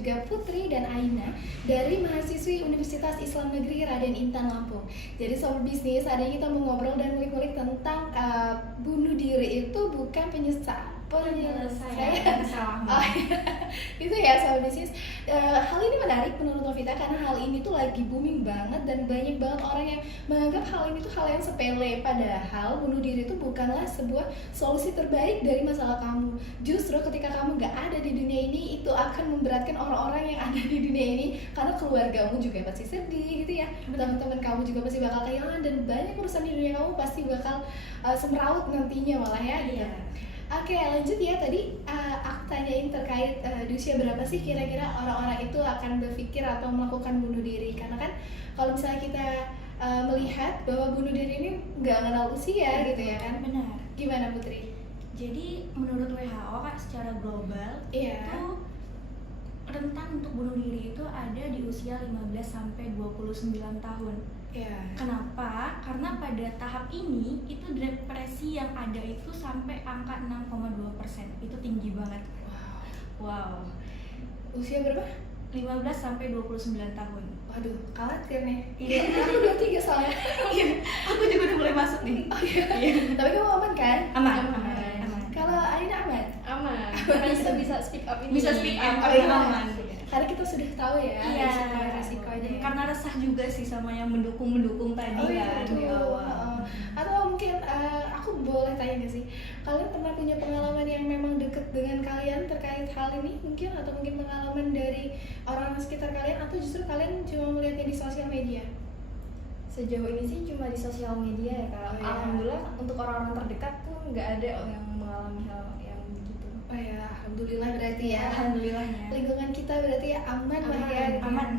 juga Putri dan Aina dari mahasiswi Universitas Islam Negeri Raden Intan Lampung. Jadi Sobat Bisnis, hari ini kita mau ngobrol dan ngulik-ngulik tentang bunuh diri itu bukan penyelesaian. Oh, iya. Itu ya Sobat Bisnis. Hal ini menarik menurut Novita karena hal ini tuh lagi booming banget dan banyak banget orang yang menganggap hal ini tuh hal yang sepele, padahal bunuh diri itu bukanlah sebuah solusi terbaik dari masalah kamu. Justru ketika kamu gak ada di dunia ini, itu akan memberatkan orang-orang yang ada di dunia ini karena keluargamu juga pasti sedih gitu ya, teman-teman kamu juga pasti bakal kehilangan dan banyak urusan di dunia kamu pasti bakal semeraut nantinya malah ya gitu. Oke, lanjut ya. Tadi aku tanyain terkait di usia berapa sih kira-kira orang-orang itu akan berpikir atau melakukan bunuh diri. Karena kan kalau misalnya kita melihat bahwa bunuh diri ini nggak kenal usia gitu ya kan. Benar. Gimana Putri? Jadi menurut WHO Kak, secara global itu rentan untuk bunuh diri itu ada di usia 15 sampai 29 tahun. Kenapa? Karena pada tahap ini itu depresi yang ada itu sampai angka 6,2%. Itu tinggi banget. Wow. Usia berapa? 15 sampai 29 tahun. Waduh, khawatir nih. Iya. Aku 23 soalnya. Aku juga udah mulai masuk nih. Tapi kamu aman kan? Aman. Kalau Aina aman? Aman. Bisa speak up ini. Bisa speak up, aman. Karena kita sudah tahu ya resiko-resikonya. Karena resah juga sih sama yang mendukung tadi kan. Atau mungkin aku boleh tanya nggak sih, kalian pernah punya pengalaman yang memang deket dengan kalian terkait hal ini mungkin, atau mungkin pengalaman dari orang sekitar kalian, atau justru kalian cuma melihatnya di sosial media? Sejauh ini sih cuma di sosial media ya Kak. Alhamdulillah untuk orang-orang terdekat tuh nggak ada yang mengalami hal yang begitu. Oh ya, alhamdulillah berarti ya. Alhamdulillahnya. Lingkungan kita berarti ya aman lah ya. Aman.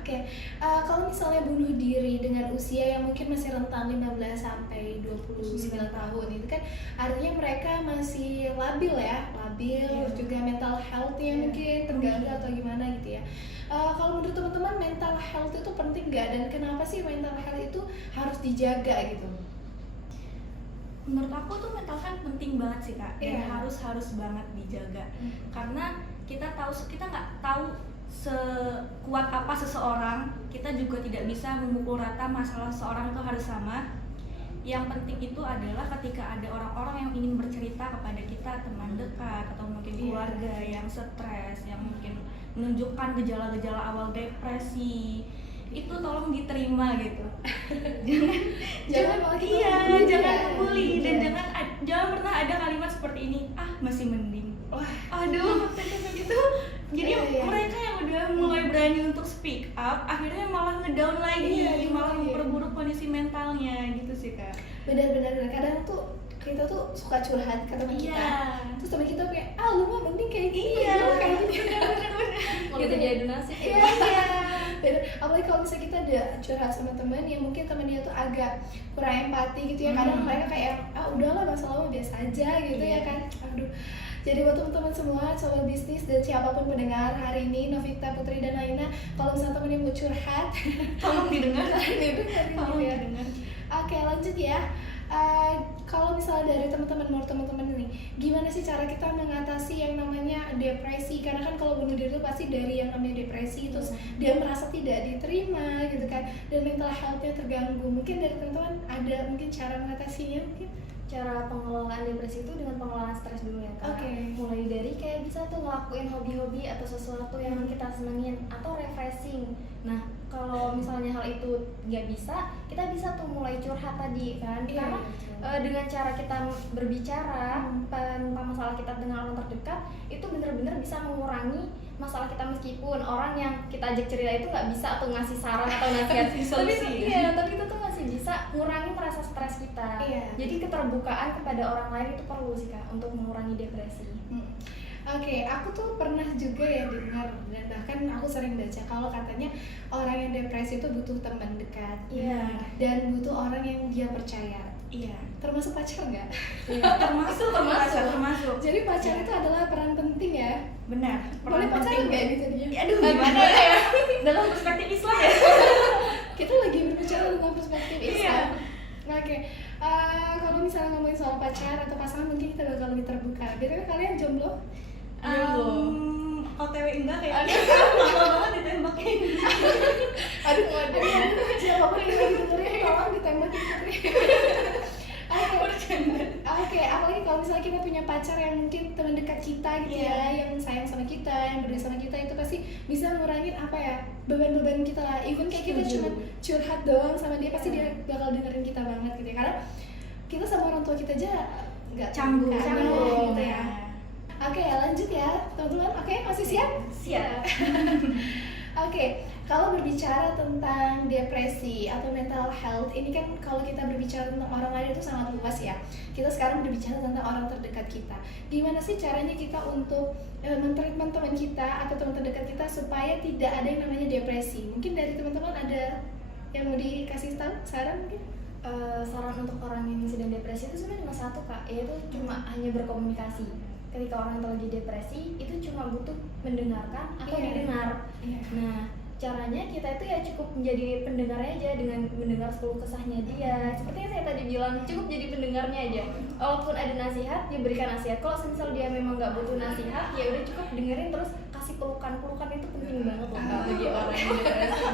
Oke, kalau misalnya bunuh diri dengan usia yang mungkin masih rentang 15 sampai 29 tahun itu kan artinya mereka masih labil ya, juga mental health-nya mungkin terganggu atau gimana gitu ya. Kalau menurut teman-teman mental health itu penting nggak, dan kenapa sih mental health itu harus dijaga gitu? Menurut aku tuh mental health penting banget sih Kak, dan harus banget dijaga. Karena kita nggak tahu sekuat apa seseorang, kita juga tidak bisa memukul rata masalah seseorang itu harus sama. Yang penting itu adalah ketika ada orang-orang yang ingin bercerita kepada kita, teman dekat atau mungkin keluarga yang stres, yang mungkin menunjukkan gejala-gejala awal depresi, itu tolong diterima gitu. jangan membuli dan jangan pernah ada kalimat seperti ini, masih mending. Aduh, itu jadi mereka yang udah mulai berani untuk speak up akhirnya malah ngedown lagi, malah memperburuk kondisi mentalnya gitu sih Kak. Benar-benar kadang tuh kita tuh suka curhat ke teman kita, terus teman kita kayak lu mah mending kayak gini, kayak gini. Kalau jadi adu nasib. Bener. Apalagi kalau misalnya kita ada curhat sama teman yang mungkin teman dia tuh agak kurang empati gitu ya, kadang mereka kayak udahlah masalah biasa aja gitu ya kan. Aduh. Jadi buat teman-teman semua, Sobat Bisnis dan siapapun pendengar hari ini, Novita, Putri, dan Aina, kalau misalnya teman yang mau curhat, tolong didengar. Oke, lanjut ya. Kalau misalnya dari teman-teman, menurut teman-teman nih, gimana sih cara kita mengatasi yang namanya depresi? Karena kan kalau bunuh diri itu pasti dari yang namanya depresi, terus dia merasa tidak diterima gitu kan, dan mental health-nya terganggu. Mungkin dari teman-teman ada mungkin cara mengatasinya mungkin? Cara pengelolaan depresi itu dengan pengelolaan stres dulu ya Kak. Mulai dari kayak bisa tuh ngelakuin hobi-hobi atau sesuatu yang kita senengin, atau refreshing. Nah kalau misalnya hal itu nggak bisa, kita bisa tuh mulai curhat tadi kan. Karena dengan cara kita berbicara tentang masalah kita dengan orang terdekat, itu benar-benar bisa mengurangi masalah kita, meskipun orang yang kita ajak cerita itu nggak bisa tuh ngasih saran atau nasihat solusi. Tapi itu tuh masih bisa ngurangi rasa stres kita. Jadi keterbukaan kepada orang lain itu perlu sih Kak untuk mengurangi depresi. Oke, aku tuh pernah juga ya dengar, dan bahkan aku sering baca kalau katanya orang yang depresi itu butuh teman dekat, dan butuh orang yang dia percaya. Termasuk pacar nggak? Termasuk. Jadi pacar itu adalah peran penting ya. Benar. Boleh pacaran nggak nih tadinya? Aduh, gimana ya? Dalam perspektif Islam ya. Kita lagi berbicara tentang perspektif Islam. Oke. Kalau misalnya ngomongin soal pacar atau pasangan, mungkin kita bakal lebih terbuka. Biasanya kalian jomblo? OTW enggak kayak lama banget ditembakin. Aduh waduh, siapa yang lagi dengerin tolong ditembakin Putri. Oke, apalagi kalau misalnya kita punya pacar yang mungkin teman dekat kita gitu ya, yang sayang sama kita, yang peduli sama kita, itu pasti bisa ngurangin apa ya, beban-beban kita lah. Even kayak kita cuma curhat doang sama dia, pasti dia bakal dengerin kita banget gitu ya. Karena kita sama orang tua kita aja nggak canggung gitu ya. Oke, lanjut ya teman-teman. Oke, masih siap? Siap. Oke, kalau berbicara tentang depresi atau mental health, ini kan kalau kita berbicara tentang orang lain itu sangat luas ya. Kita sekarang berbicara tentang orang terdekat kita. Gimana sih caranya kita untuk men-treatment teman kita atau teman terdekat kita supaya tidak ada yang namanya depresi? Mungkin dari teman-teman ada yang mau dikasih tahu saran mungkin? Saran untuk orang yang sedang depresi itu sebenarnya cuma satu kak, yaitu cuma hanya berkomunikasi. Ketika orang itu lagi depresi, itu cuma butuh mendengarkan atau didengar. Nah, caranya kita itu ya cukup menjadi pendengarnya aja dengan mendengar seluruh kesahnya dia. Seperti yang saya tadi bilang, cukup jadi pendengarnya aja. Walaupun ada nasihat, ya berikan nasihat. Kalau misal dia memang nggak butuh nasihat, ya udah cukup dengerin terus kasih pelukan itu penting banget loh kak bagi orang yang depresi.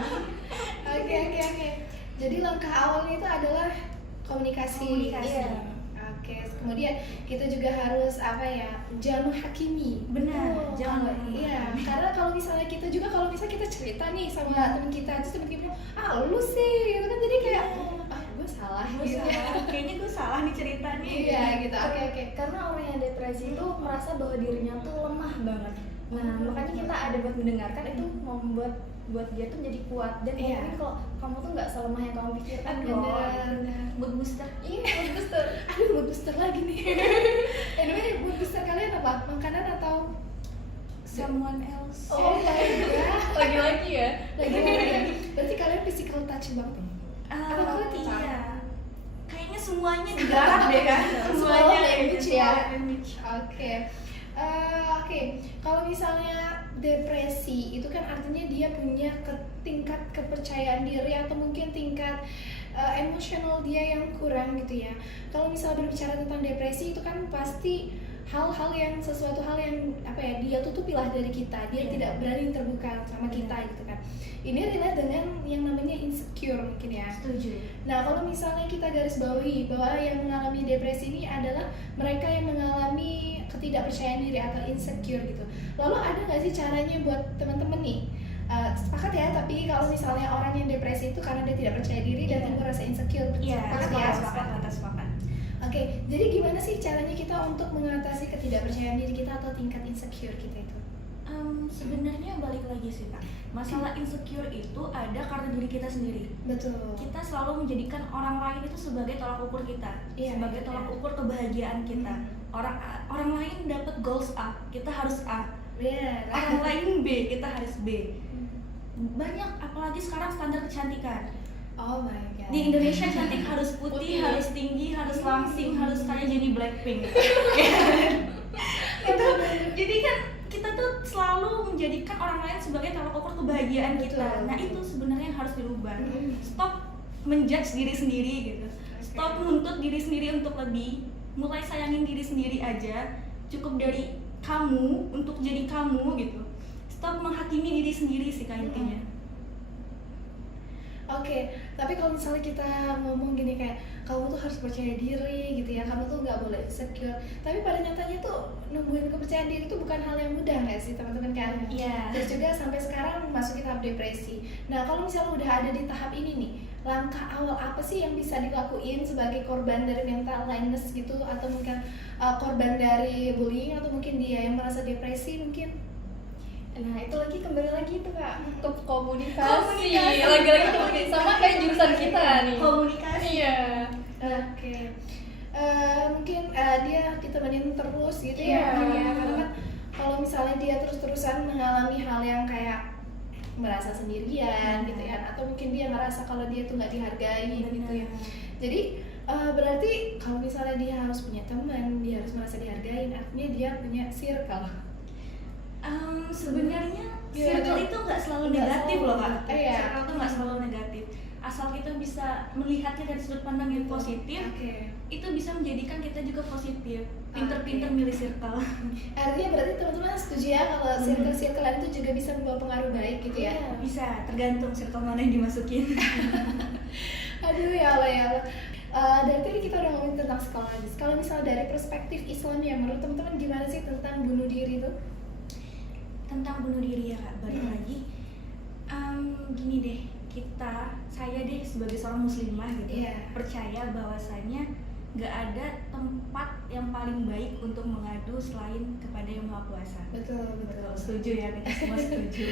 Oke. Jadi langkah awalnya itu adalah komunikasi. Iya. Oke, kemudian kita juga harus jangan menghakimi. Benar, jangan. Iya, karena kalau misalnya kita cerita nih sama teman kita, terus teman kita bilang, lu sih, gitu kan, jadi kayak, gue salah. Kayaknya gue salah nih cerita nih. Iya, gitu. Oke. Karena orang yang depresi itu merasa bahwa dirinya tuh lemah banget. Nah, makanya kita ada buat mendengarkan itu membuat dia tuh jadi kuat dan mungkin kalau kamu tuh nggak selemah yang kamu pikirkan. Benar. Mood booster. Iya, mood booster. Aduh, mood booster lagi nih. Anyway, mood booster kalian apa? Makanan atau Someone else. Oh my god. Lagi-lagi ya. Lagi. Berarti kalian physical touch banget. Iya. Kayaknya semuanya digarap deh kan. Semuanya language ya. Language. Oke. Kalau misalnya depresi itu kan artinya dia punya tingkat kepercayaan diri atau mungkin tingkat emosional dia yang kurang gitu ya. Kalau misalnya berbicara tentang depresi itu kan pasti sesuatu hal yang dia tutupilah dari kita, dia tidak berani terbuka sama kita gitu kan. Ini relate dengan yang namanya insecure mungkin ya. Setuju. Nah, kalau misalnya kita garis bawahi bahwa yang mengalami depresi ini adalah mereka yang mengalami ketidakpercayaan diri atau insecure gitu. Lalu ada nggak sih caranya buat teman-teman nih? Sepakat ya, tapi kalau misalnya orang yang depresi itu karena dia tidak percaya diri dan timbul rasa insecure. Sepakat. Oke, jadi gimana sih caranya kita untuk mengatasi ketidakpercayaan diri kita atau tingkat insecure kita itu? Sebenarnya balik lagi sih kak, masalah insecure itu ada karena diri kita sendiri. Betul. Kita selalu menjadikan orang lain itu sebagai tolak ukur kita, sebagai tolak ukur kebahagiaan kita. Orang lain dapat goals A, kita harus A. Orang lain B, kita harus B. Banyak, apalagi sekarang standar kecantikan. Oh my god. Di Indonesia cantik harus putih, harus tinggi, harus langsing, harus kayak jadi Blackpink. Jadi kan kita tuh selalu menjadikan orang lain sebagai tolak ukur kebahagiaan kita. Nah itu sebenarnya yang harus dirubah. Stop menjudge diri sendiri gitu. Stop nuntut diri sendiri untuk lebih. Mulai sayangin diri sendiri aja. Cukup dari kamu untuk jadi kamu gitu. Stop menghakimi diri sendiri sih kan intinya. Oke, tapi kalau misalnya kita ngomong gini kayak kamu tuh harus percaya diri gitu ya, kamu tuh nggak boleh insecure. Tapi pada nyatanya tuh numbuhin kepercayaan diri itu bukan hal yang mudah nggak sih teman-teman kan? Iya. Terus juga sampai sekarang masukin tahap depresi. Nah kalau misalnya udah ada di tahap ini nih, langkah awal apa sih yang bisa dilakuin sebagai korban dari mental illness gitu, atau mungkin korban dari bullying, atau mungkin dia yang merasa depresi mungkin? Nah itu kembali lagi tuh kak ke Komunikasi. Lagi-lagi komunikasi sama kayak jurusan kita nih. Komunikasi. Iya. Oke. Mungkin dia ditemenin terus gitu Iya. ya, karena kan kalau misalnya dia terus-terusan mengalami hal yang kayak merasa sendirian gitu ya, atau mungkin dia ngerasa kalau dia tuh nggak dihargai gitu ya. Jadi berarti kalau misalnya dia harus punya teman, dia harus merasa dihargai, artinya dia punya circle. Sebenarnya circle itu nggak selalu negatif loh kak. Iya. Circle itu nggak selalu negatif. asal kita bisa melihatnya dari sudut pandang yang positif, itu bisa menjadikan kita juga positif. Pinter-pinter milih circle. Artinya berarti teman-teman setuju ya kalau circle-circle itu juga bisa membawa pengaruh baik gitu ya? Bisa, tergantung circle mana yang dimasukin. Aduh ya Allah ya Allah. Dari tadi kita udah ngomongin tentang psikologis. Kalau misalnya dari perspektif Islam ya, menurut teman-teman gimana sih tentang bunuh diri itu? Tentang bunuh diri ya Kak, balik lagi. Gini deh, saya deh sebagai seorang muslimah gitu, percaya bahwasanya gak ada tempat yang paling baik untuk mengadu selain kepada Yang Maha Kuasa. Betul. Setuju ya, kita semua setuju.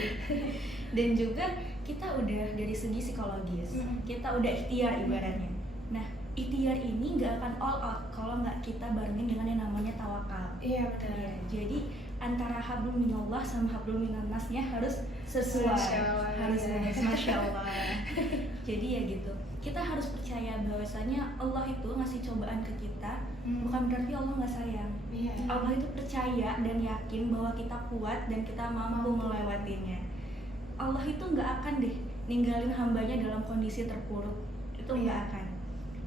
Dan juga kita udah dari segi psikologis, kita udah ikhtiar ibaratnya. Nah, ikhtiar ini gak akan all out kalau nggak kita barengin dengan yang namanya tawakal. Iya benar. Ya, jadi antara hablum minallah sama hablum minannasnya harus sesuai, harus Masya Allah. Jadi ya gitu, kita harus percaya bahwasanya Allah itu ngasih cobaan ke kita, bukan berarti Allah nggak sayang. Allah itu percaya dan yakin bahwa kita kuat dan kita mampu melewatinya. Allah itu nggak akan deh ninggalin hambanya dalam kondisi terpuruk, itu nggak akan.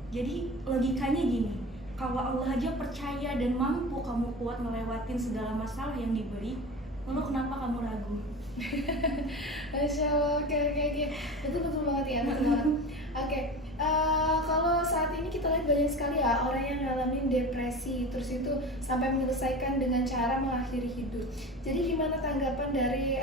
Jadi logikanya gini, kalau Allah aja percaya dan mampu kamu kuat melewatin segala masalah yang diberi, lalu kenapa kamu ragu? Masya Allah, oke. Betul banget ya, betul banget. Oke, kalau saat ini kita lihat banyak sekali ya orang yang ngalamin depresi, terus itu sampai menyelesaikan dengan cara mengakhiri hidup. Jadi gimana tanggapan dari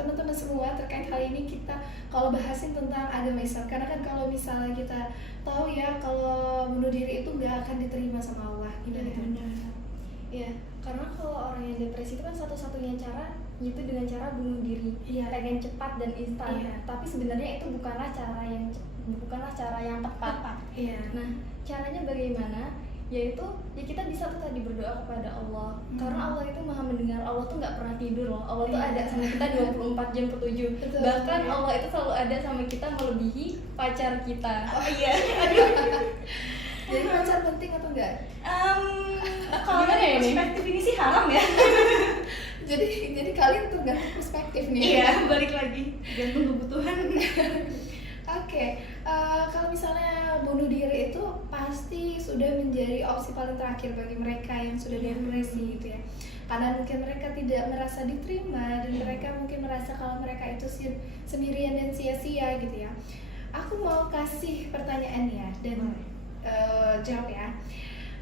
teman-teman semua terkait hal ini? Kita kalau bahasin tentang agama Islam, karena kan kalau misalnya kita tahu ya kalau bunuh diri itu nggak akan diterima sama Allah, gimana itu? Ya, karena kalau orang yang depresi itu kan satu-satunya cara itu dengan cara bunuh diri, pengen cepat dan instan. Tapi sebenarnya itu bukanlah cara yang tepat. Nah, caranya bagaimana? Yaitu ya kita bisa tuh tadi berdoa kepada Allah, karena Allah itu maha mendengar. Allah tuh nggak pernah tidur loh. Allah tuh ada sama kita 24 jam per 7. Bahkan Allah itu selalu ada sama kita melebihi pacar kita. Jadi pacar penting atau enggak? Kalau dari perspektif ini sih haram ya. jadi kalian tuh gantung perspektif nih. Iya, balik lagi gantung kebutuhan. Oke, kalau misalnya bunuh diri itu pasti sudah menjadi opsi paling terakhir bagi mereka yang sudah depresi gitu ya. Karena mungkin mereka tidak merasa diterima dan mereka mungkin merasa kalau mereka itu sendirian dan sia-sia gitu ya. Aku mau kasih pertanyaan ya dan jawab ya.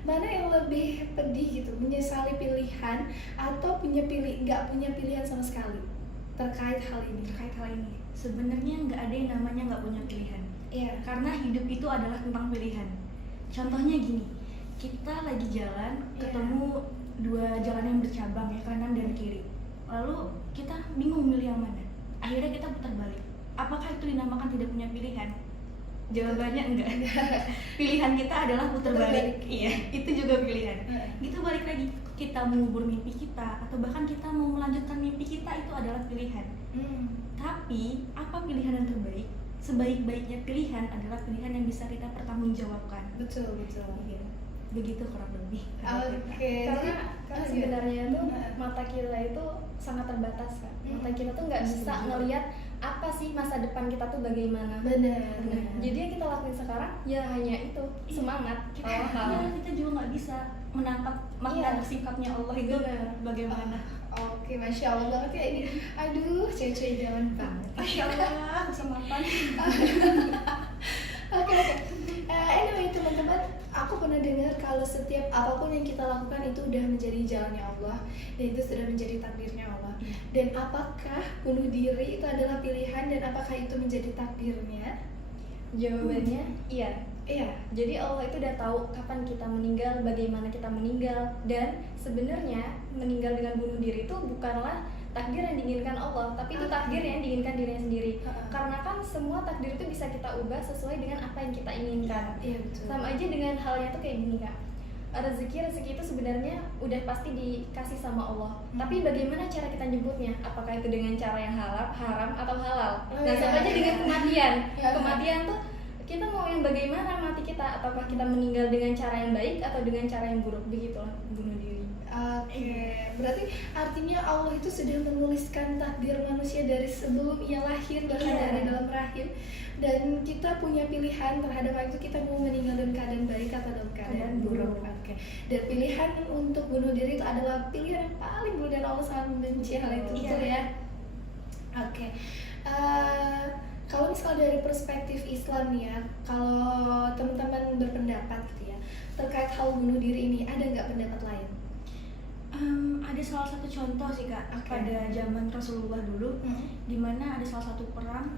Mana yang lebih pedih gitu, menyesali pilihan atau nggak punya pilihan sama sekali terkait hal ini? Sebenarnya nggak ada yang namanya nggak punya pilihan. Karena hidup itu adalah tentang pilihan. Contohnya gini, kita lagi jalan, ketemu dua jalan yang bercabang ya, kanan dan kiri. Lalu kita bingung milih yang mana. Akhirnya kita putar balik. Apakah itu dinamakan tidak punya pilihan? Jawabannya enggak. Pilihan kita adalah putar balik. Iya, itu juga pilihan. Gitu balik lagi, kita mengubur mimpi kita atau bahkan kita mau melanjutkan mimpi kita, itu adalah pilihan. Tapi apa pilihan yang terbaik? Sebaik-baiknya pilihan adalah pilihan yang bisa kita pertanggungjawabkan. Betul. Iya. Begitu kurang lebih. Karena sebenarnya tuh mata kita itu sangat terbatas kan. Mata kita tuh nggak bisa ngelihat apa sih masa depan kita tuh bagaimana. Benar. Jadi yang kita lakuin sekarang ya hanya itu, semangat. Kita juga nggak bisa menangkap makna sikapnya Allah itu bagaimana. Oke, Masya Allah banget ya ini. Aduh, cewek-cewek zaman banget. Masya Allah, kesempatan. Oke. Anyway teman-teman, aku pernah dengar kalau setiap apapun yang kita lakukan itu udah menjadi jalannya Allah dan itu sudah menjadi takdirnya Allah. Dan apakah bunuh diri itu adalah pilihan dan apakah itu menjadi takdirnya? Jawabannya iya. Jadi Allah itu udah tahu kapan kita meninggal, bagaimana kita meninggal, dan sebenarnya meninggal dengan bunuh diri itu bukanlah takdir yang diinginkan Allah, tapi itu takdir yang diinginkan dirinya sendiri. Karena kan semua takdir itu bisa kita ubah sesuai dengan apa yang kita inginkan. Betul. Sama aja dengan halnya tuh kayak gini Kak. Rezeki itu sebenarnya udah pasti dikasih sama Allah. Tapi bagaimana cara kita nyebutnya? Apakah itu dengan cara yang haram atau halal? Nah, sama aja dengan kematian. Kematian tuh kita mau yang bagaimana mati kita, ataukah kita meninggal dengan cara yang baik atau dengan cara yang buruk, begitulah bunuh diri. Oke, berarti artinya Allah itu sudah menuliskan takdir manusia dari sebelum ia lahir, bahkan dari dalam rahim, dan kita punya pilihan terhadap hal itu, kita mau meninggal dalam keadaan baik atau dalam keadaan buruk. Oke. Dan pilihan untuk bunuh diri itu adalah pilihan yang paling buruk dan Allah sangat membenci hal itu, betul ya? Oke. Kalau misalnya dari perspektif Islam nih ya, kalau teman-teman berpendapat gitu ya terkait hal bunuh diri ini, ada nggak pendapat lain? Ada salah satu contoh sih Kak, pada zaman Rasulullah dulu, dimana ada salah satu perang,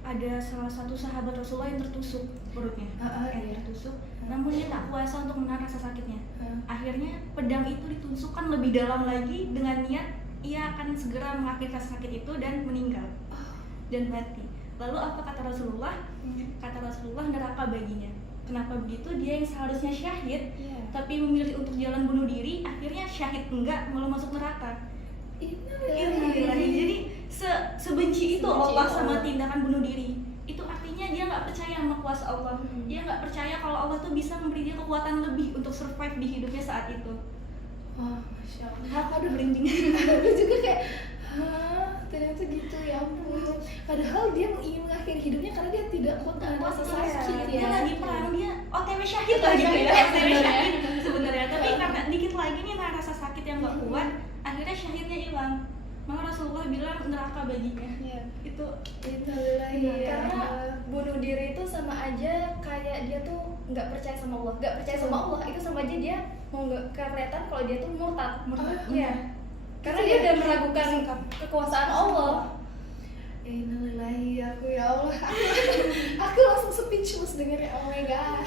ada salah satu sahabat Rasulullah yang tertusuk perutnya, tertusuk, namun dia tak kuasa untuk menahan rasa sakitnya. Akhirnya pedang itu ditusukkan lebih dalam lagi dengan niat ia akan segera mengakhiri rasa sakit itu dan meninggal dan mati. Lalu apa kata Rasulullah? Kata Rasulullah, neraka baginya. Kenapa begitu? Dia yang seharusnya syahid, tapi memilih untuk jalan bunuh diri, akhirnya syahid enggak, malah masuk neraka. Jadi sebenci itu Allah sama tindakan bunuh diri. Itu artinya dia nggak percaya sama kuasa Allah. Dia nggak percaya kalau Allah tuh bisa memberi dia kekuatan lebih untuk survive di hidupnya saat itu. Masya Allah. Aduh merinding. Aku juga kayak, ternyata gitu, ya ampun. Padahal dia ingin mengakhiri hidupnya karena dia tidak kuat dengan rasa sakit ya. Dia lagi perang, dia OTW syahid lah gitu ya. OTW syahid sebenarnya. Tapi karena dikit lagi nih rasa sakit yang nggak kuat, akhirnya syahidnya hilang. Malah Rasulullah bilang neraka baginya. Itu Karena bunuh diri itu sama aja kayak dia tuh nggak percaya sama Allah. Nggak percaya sama Allah itu sama aja dia mau nggak kelihatan kalau dia tuh murtad. Iya. Karena dia udah meragukan kekuasaan Allah. Innalillahi, aku ya Allah. Aku langsung speechless dengarnya. Oh my god.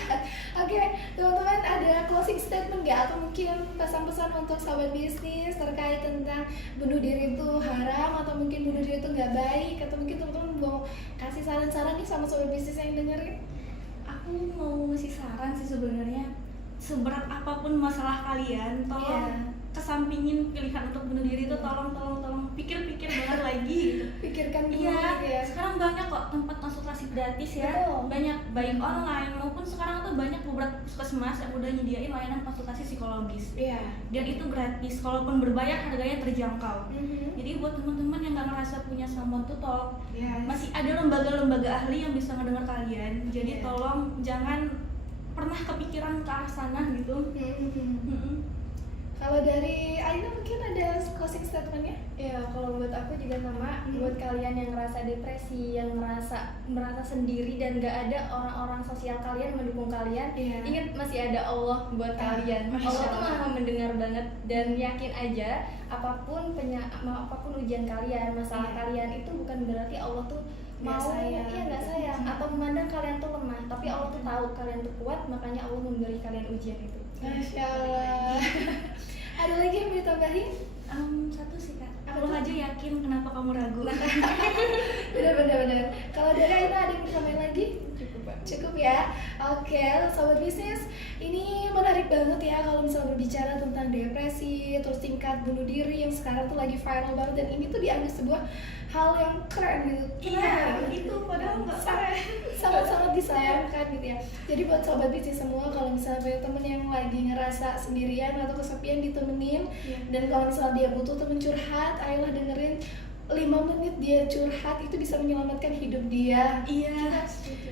Oke, teman-teman, ada closing statement nggak atau mungkin pesan-pesan untuk sahabat bisnis terkait tentang bunuh diri itu haram atau mungkin bunuh diri itu nggak baik, atau mungkin teman-teman mau kasih saran-saran nih sama sahabat bisnis yang dengerin? Aku mau ngasih saran sih sebenarnya, seberat apapun masalah kalian, tolong kesampingin pilihan untuk bunuh diri itu, tolong pikir-pikir banget lagi gitu. Pikirkan dulu ya. Sekarang banyak kok tempat konsultasi gratis ya. Banyak baik online maupun sekarang tuh banyak beberapa puskesmas yang udah nyediain layanan konsultasi psikologis. Dan itu gratis, kalaupun berbayar harganya terjangkau. Jadi buat teman-teman yang nggak ngerasa punya someone to talk, masih ada lembaga-lembaga ahli yang bisa ngedengar kalian. Jadi tolong jangan pernah kepikiran ke arah sana gitu. Kalau dari Aina mungkin ada closing statementnya? Ya, kalau buat aku juga sama. Buat kalian yang ngerasa depresi, yang merasa sendiri dan gak ada orang-orang sosial kalian mendukung kalian, ingat masih ada Allah buat kalian. Allah tuh maha mendengar banget, dan yakin aja apapun ujian kalian, masalah kalian itu bukan berarti Allah tuh mau nggak sayang atau memandang kalian tuh lemah, tapi Allah tuh tahu kalian tuh kuat, makanya Allah memberi kalian ujian itu. Masya Allah. Ada lagi yang mau ditambahin? Satu sih Kak, aku aja yakin, kenapa kamu ragu? Benar. Kalau dari Aina ada yang ditambahin lagi? Cukup ya. Oke, sobat bisnis, ini menarik banget ya kalau misalnya berbicara tentang depresi, terus tingkat bunuh diri yang sekarang tuh lagi viral banget, dan ini tuh dianggap sebuah hal yang keren gitu. Itu padahal nggak keren. Sangat-sangat disayangkan gitu ya. Jadi buat sobat bisnis semua, kalau misalnya punya temen yang lagi ngerasa sendirian atau kesepian, ditemenin. Dan kalau misalnya dia butuh temen curhat, ayolah dengerin 5 menit dia curhat, itu bisa menyelamatkan hidup dia.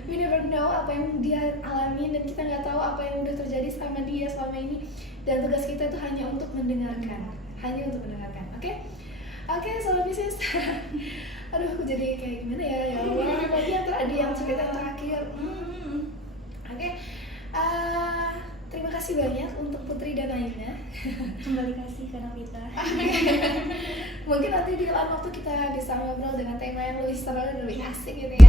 We never know apa yang dia alami, dan kita nggak tahu apa yang udah terjadi sama dia selama ini. Dan tugas kita itu hanya untuk mendengarkan, Oke, sobat bisnis. Aduh, aku jadi kayak gimana ya? Ya Allah, lagi yang tadi yang cerita terakhir. Oke. Terima kasih banyak untuk Putri dan Aina. Kembali kasih karena kita. Mungkin nanti di lain waktu kita bisa ngobrol dengan tema yang lebih seru dan lebih asik gitu ya.